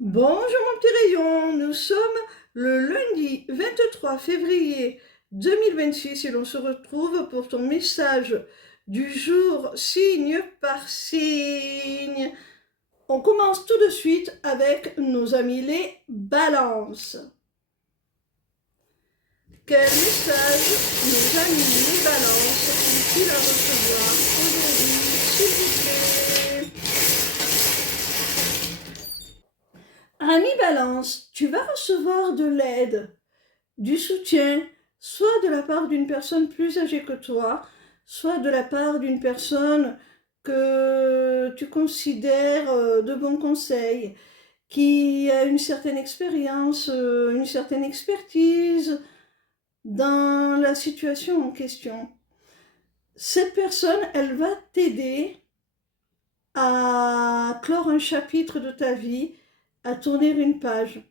Bonjour mon petit rayon, nous sommes le lundi 23 février 2026 et l'on se retrouve pour ton message du jour signe par signe. On commence tout de suite avec nos amis les balances. Quel message nos amis les balances ont-ils à recevoir aujourd'hui, s'il vous plaît? Ami Balance, tu vas recevoir de l'aide, du soutien, soit de la part d'une personne plus âgée que toi, soit de la part d'une personne que tu considères de bons conseils, qui a une certaine expérience, une certaine expertise dans la situation en question. Cette personne, elle va t'aider à clore un chapitre de ta vie, à tourner une page,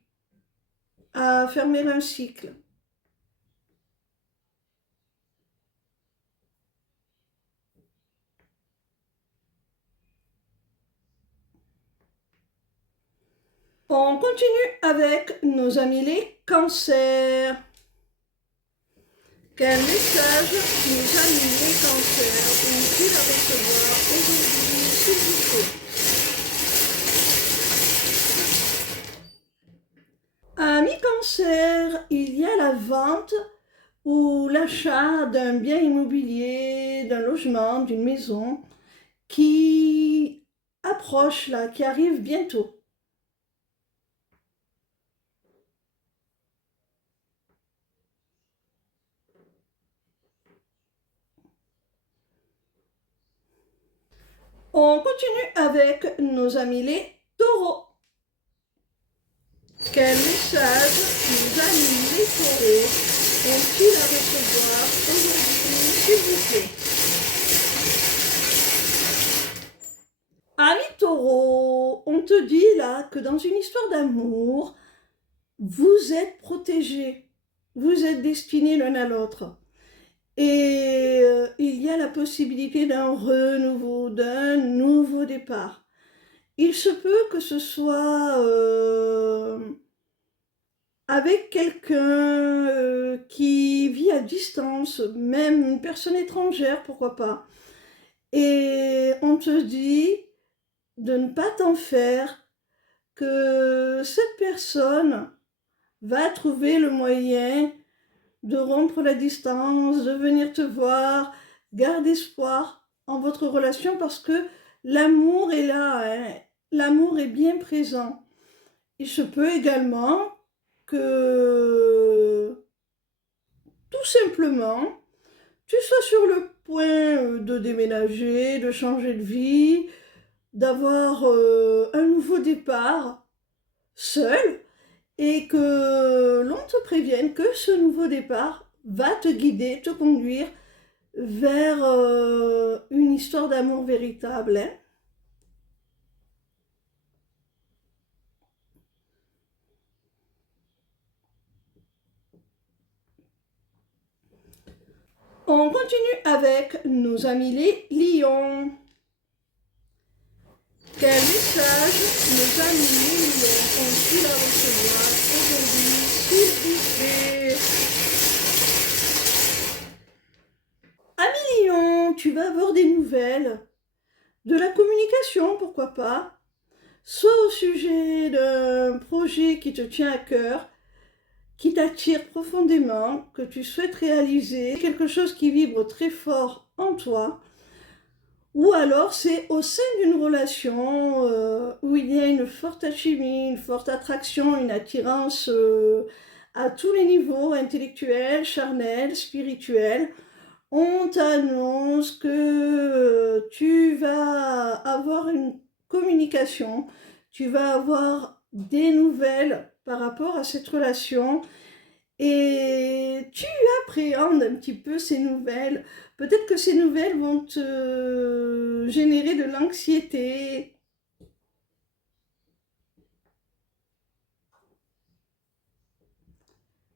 à fermer un cycle. On continue avec nos amis les cancers. Quel message nos amis les cancers ont-ils à recevoir aujourd'hui, s'il vous plaît? Amis cancer, il y a la vente ou l'achat d'un bien immobilier, d'un logement, d'une maison qui approche là, qui arrive bientôt. On continue avec nos amis les taureaux. Quel message nos amis les taureaux ont-ils à recevoir aujourd'hui, s'il vous plaît? Amis taureaux, on te dit là que dans une histoire d'amour, vous êtes protégés, vous êtes destinés l'un à l'autre. Et il y a la possibilité d'un renouveau, d'un nouveau départ. Il se peut que ce soit avec quelqu'un qui vit à distance, même une personne étrangère, pourquoi pas. Et on te dit de ne pas t'en faire, que cette personne va trouver le moyen de rompre la distance, de venir te voir, garde espoir en votre relation parce que l'amour est là, hein. L'amour est bien présent. Il se peut également que tout simplement tu sois sur le point de déménager, de changer de vie, d'avoir un nouveau départ seul et que l'on te prévienne que ce nouveau départ va te guider, te conduire vers une histoire d'amour véritable, hein. On continue avec nos amis les lions. Quel message nos amis les lions ont-ils à recevoir aujourd'hui, s'il vous plaît? Ami lion, tu vas avoir des nouvelles, de la communication, pourquoi pas, soit au sujet d'un projet qui te tient à cœur, qui t'attire profondément, que tu souhaites réaliser, quelque chose qui vibre très fort en toi, ou alors c'est au sein d'une relation où il y a une forte alchimie, une forte attraction, une attirance à tous les niveaux, intellectuels, charnels, spirituels. On t'annonce que tu vas avoir une communication, tu vas avoir des nouvelles par rapport à cette relation et tu appréhendes un petit peu ces nouvelles. Peut-être que ces nouvelles vont te générer de l'anxiété.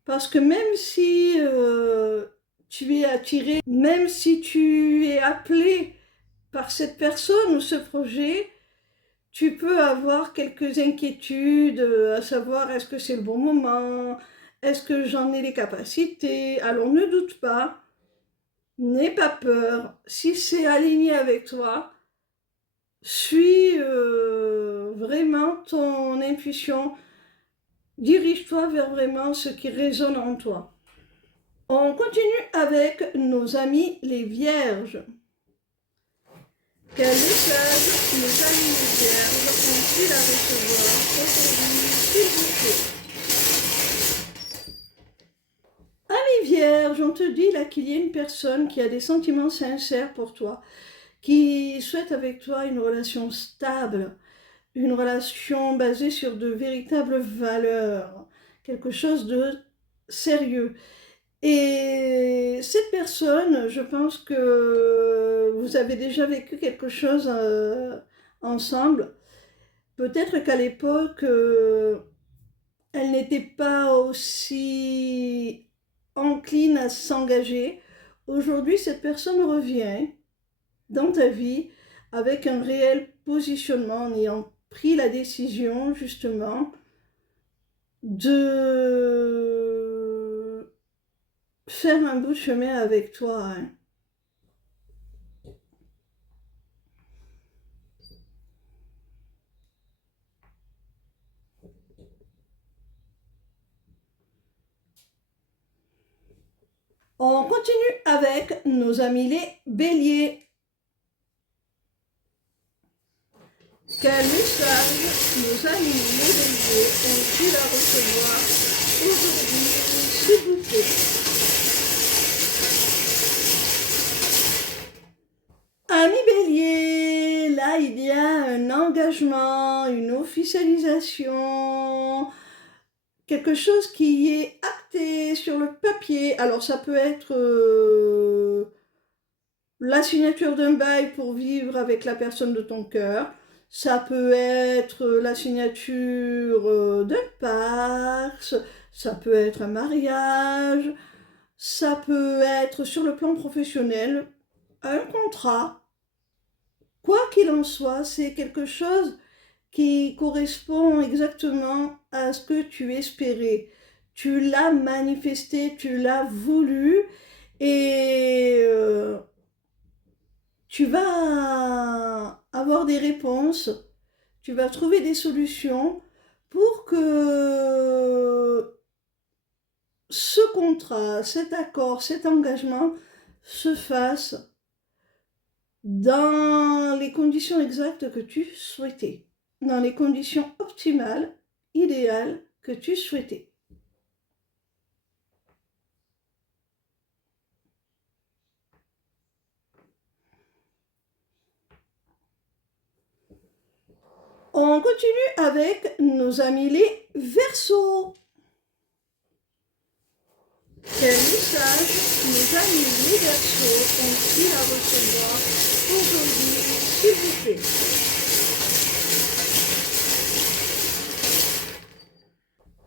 Parce que même si tu es attiré, même si tu es appelé par cette personne ou ce projet, tu peux avoir quelques inquiétudes, à savoir est-ce que c'est le bon moment, est-ce que j'en ai les capacités. Alors ne doute pas, n'aie pas peur. Si c'est aligné avec toi, suis vraiment ton intuition. Dirige-toi vers vraiment ce qui résonne en toi. On continue avec nos amis les vierges. Quel message nos amis les vierges ont-ils à recevoir aujourd'hui, s'il vous plaît? Amis vierges, on te dit là qu'il y a une personne qui a des sentiments sincères pour toi, qui souhaite avec toi une relation stable, une relation basée sur de véritables valeurs, quelque chose de sérieux. Et cette personne, je pense que vous avez déjà vécu quelque chose ensemble. Peut-être qu'à l'époque, elle n'était pas aussi encline à s'engager. Aujourd'hui, cette personne revient dans ta vie avec un réel positionnement, en ayant pris la décision justement de faire un bout de chemin avec toi. Hein. On continue avec nos amis les béliers. Quel message nos amis les béliers ont-ils à recevoir aujourd'hui, s'il vous plaît? Amis bélier, là il y a un engagement, une officialisation, quelque chose qui est acté sur le papier. Alors ça peut être la signature d'un bail pour vivre avec la personne de ton cœur. Ça peut être la signature d'un Pacs, ça peut être un mariage, ça peut être sur le plan professionnel, un contrat. Quoi qu'il en soit, c'est quelque chose qui correspond exactement à ce que tu espérais. Tu l'as manifesté, tu l'as voulu et tu vas avoir des réponses, tu vas trouver des solutions pour que ce contrat, cet accord, cet engagement se fasse dans les conditions exactes que tu souhaitais, dans les conditions optimales, idéales que tu souhaitais. On continue avec nos amis les Verseaux. Quel message nos amis les Verseaux ont-ils à recevoir aujourd'hui, s'il vous plaît?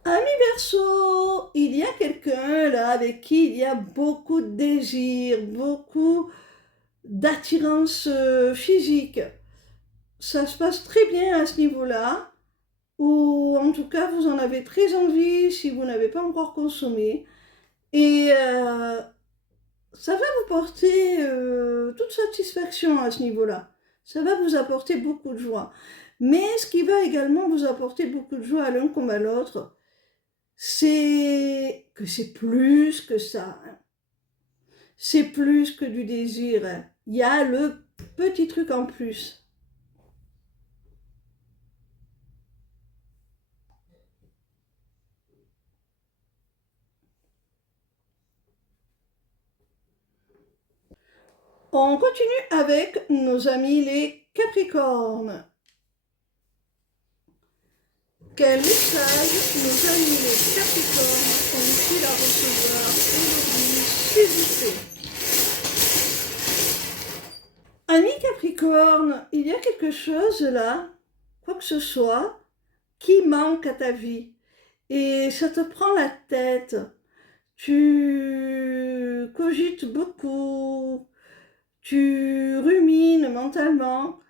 Amis Verseaux, il y a quelqu'un là avec qui il y a beaucoup de désir, beaucoup d'attirance physique. Ça se passe très bien à ce niveau-là, ou en tout cas vous en avez très envie si vous n'avez pas encore consommé. Et ça va vous porter toute satisfaction à ce niveau-là. Ça va vous apporter beaucoup de joie. Mais ce qui va également vous apporter beaucoup de joie à l'un comme à l'autre, c'est que c'est plus que ça. Hein. C'est plus que du désir. Hein. Il y a le petit truc en plus. On continue avec nos amis les Capricornes. Quel message nos amis les Capricornes ont-ils à recevoir aujourd'hui, s'il vous plaît? Amis Capricorne, il y a quelque chose là, quoi que ce soit, qui manque à ta vie. Et ça te prend la tête. Tu cogites beaucoup, tu rumines mentalement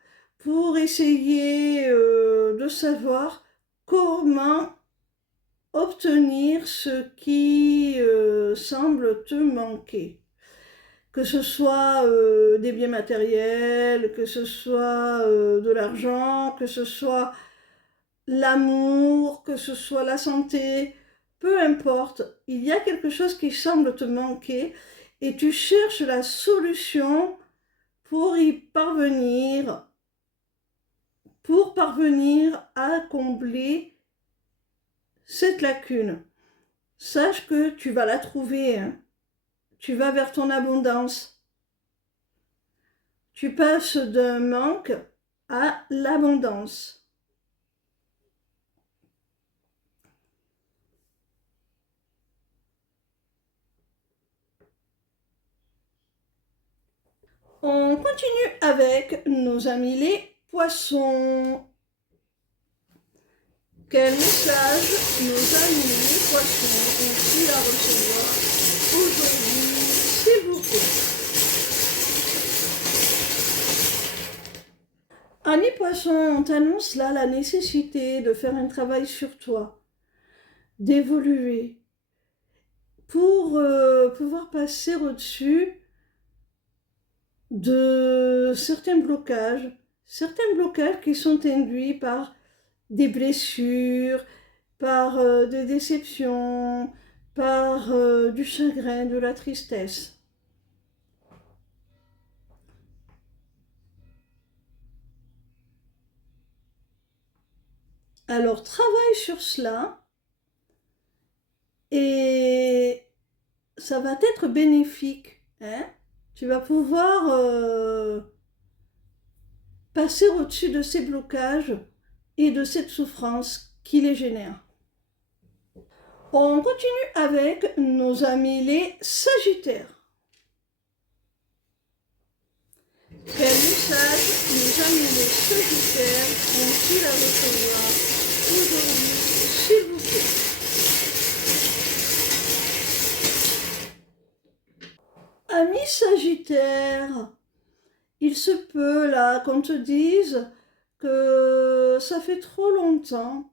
pour essayer de savoir comment obtenir ce qui semble te manquer. Que ce soit des biens matériels, que ce soit de l'argent, que ce soit l'amour, que ce soit la santé, peu importe, il y a quelque chose qui semble te manquer et tu cherches la solution pour y parvenir, pour parvenir à combler cette lacune. Sache que tu vas la trouver, hein. Tu vas vers ton abondance. Tu passes d'un manque à l'abondance. On continue avec nos amis les poissons. Quel message nos amis les poissons ont-ils à recevoir aujourd'hui, s'il vous plaît? Amis poissons, on t'annonce là la nécessité de faire un travail sur toi, d'évoluer, pour pouvoir passer au-dessus de certains blocages qui sont induits par des blessures, par des déceptions, par du chagrin, de la tristesse. Alors travaille sur cela et ça va être bénéfique, hein? Tu vas pouvoir passer au-dessus de ces blocages et de cette souffrance qui les génère. On continue avec nos amis les Sagittaires. Quel message nos amis les Sagittaires ont-ils à recevoir aujourd'hui, s'il vous plaît? Amis Sagittaires, il se peut là qu'on te dise que ça fait trop longtemps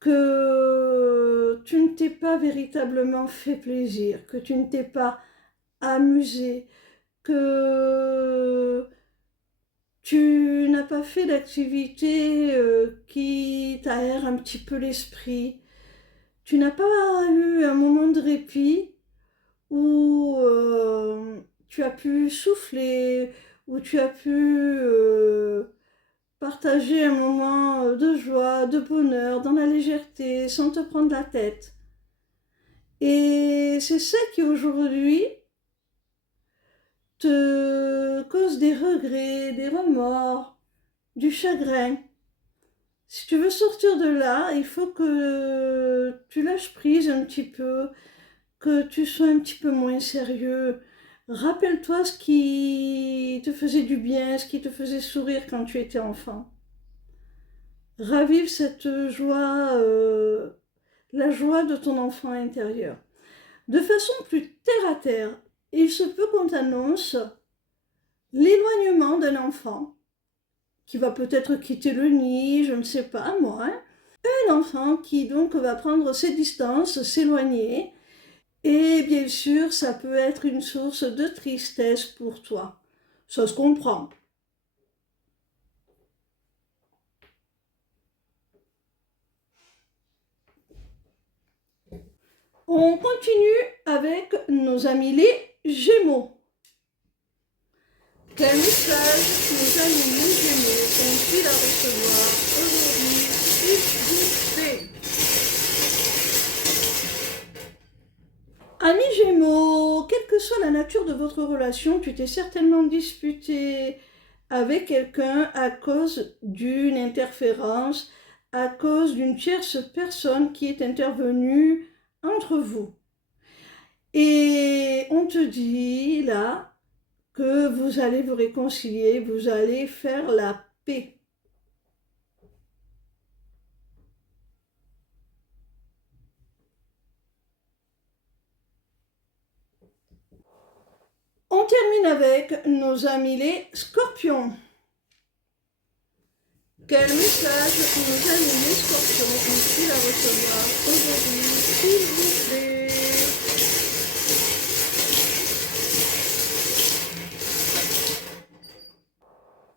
que tu ne t'es pas véritablement fait plaisir, que tu ne t'es pas amusé, que tu n'as pas fait d'activité qui t'aère un petit peu l'esprit. Tu n'as pas eu un moment de répit où tu as pu souffler, où tu as pu partager un moment de joie, de bonheur, dans la légèreté, sans te prendre la tête. Et c'est ça qui aujourd'hui te cause des regrets, des remords, du chagrin. Si tu veux sortir de là, il faut que tu lâches prise un petit peu, que tu sois un petit peu moins sérieux. Rappelle-toi ce qui te faisait du bien, ce qui te faisait sourire quand tu étais enfant. Ravive cette joie, la joie de ton enfant intérieur. De façon plus terre à terre, il se peut qu'on t'annonce l'éloignement d'un enfant qui va peut-être quitter le nid, je ne sais pas moi, hein. Un enfant qui donc va prendre ses distances, s'éloigner, et bien sûr ça peut être une source de tristesse pour toi. Ça se comprend. On continue avec nos amis les Gémeaux. Quel message nos amis les Gémeaux ont-ils à recevoir aujourd'hui, s'il vous plaît? Amis Gémeaux, quelle que soit la nature de votre relation, tu t'es certainement disputé avec quelqu'un à cause d'une interférence, à cause d'une tierce personne qui est intervenue entre vous. Et on te dit là que vous allez vous réconcilier, vous allez faire la paix. On termine avec nos amis les Scorpions. Quel message nous amis les scorpions ont-ils à recevoir aujourd'hui, s'il vous plaît?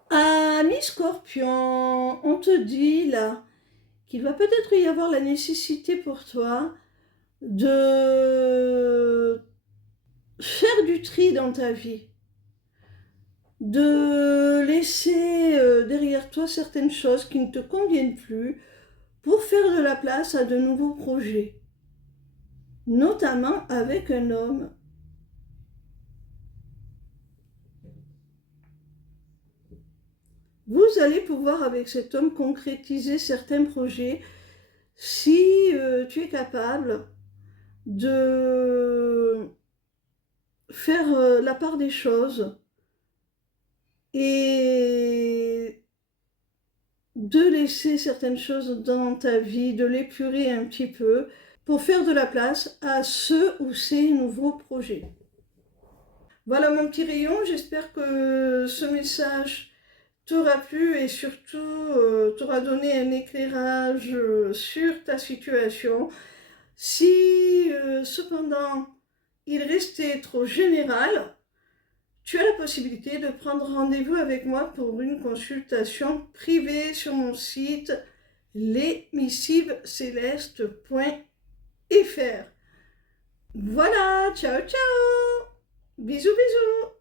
Ami scorpion, on te dit là qu'il va peut-être y avoir la nécessité pour toi de faire du tri dans ta vie, de laisser derrière toi certaines choses qui ne te conviennent plus pour faire de la place à de nouveaux projets, notamment avec un homme. Vous allez pouvoir avec cet homme concrétiser certains projets si tu es capable de faire la part des choses et de laisser certaines choses dans ta vie, de l'épurer un petit peu pour faire de la place à ce ou ces nouveaux projets. Voilà mon petit rayon, j'espère que ce message t'aura plu et surtout t'aura donné un éclairage sur ta situation. Si cependant il restait trop général, tu as la possibilité de prendre rendez-vous avec moi pour une consultation privée sur mon site lesmissivescélestes.fr. Voilà, ciao ciao, bisous bisous.